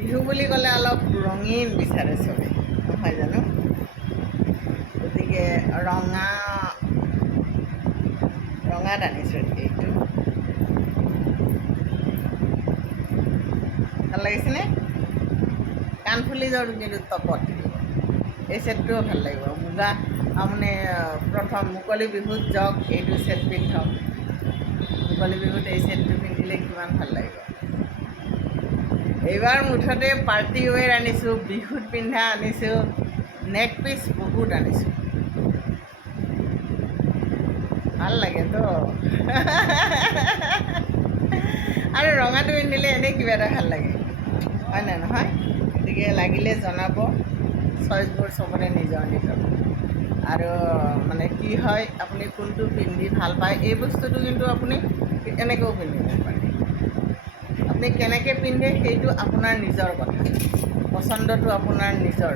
বিহু বুলি ক'লে অলপ ৰঙীন বিচাৰে চবে, নহয় জানো? গতিকে ৰঙাত আনিছোঁ এইটো। ভাল লাগিছেনে? কাণফুলিযোৰ কিন্তু টপত থাকিব। এই ছেটটোও ভাল লাগিব। মুগা আপুনি প্ৰথম মুকলি বিহুত যাওক, এইটো ছেট পিন্ধক। মুকলি বিহুত এই ছেটটো পিন্ধিলে কিমান ভাল লাগিব। এইবাৰ মুঠতে পাৰ্টি ৱেৰ আনিছোঁ, বিহুত পিন্ধা আনিছোঁ, নেক পিচ বহুত আনিছোঁ। ভাল লাগেতো। আৰু ৰঙাটো পিন্ধিলে এনেই কিবা এটা ভাল লাগে, হয় নে নহয়? গতিকে লাগিলে জনাব, চইচবোৰ চবৰে নিজৰ নিজৰ। আৰু মানে কি হয়, আপুনি কোনটো পিন্ধি ভাল পায়, এই বস্তুটো কিন্তু আপুনি এনেকৈও পিন্ধিব পাৰে। আপুনি কেনেকৈ পিন্ধে সেইটো আপোনাৰ নিজৰ কথা, পচন্দটো আপোনাৰ নিজৰ।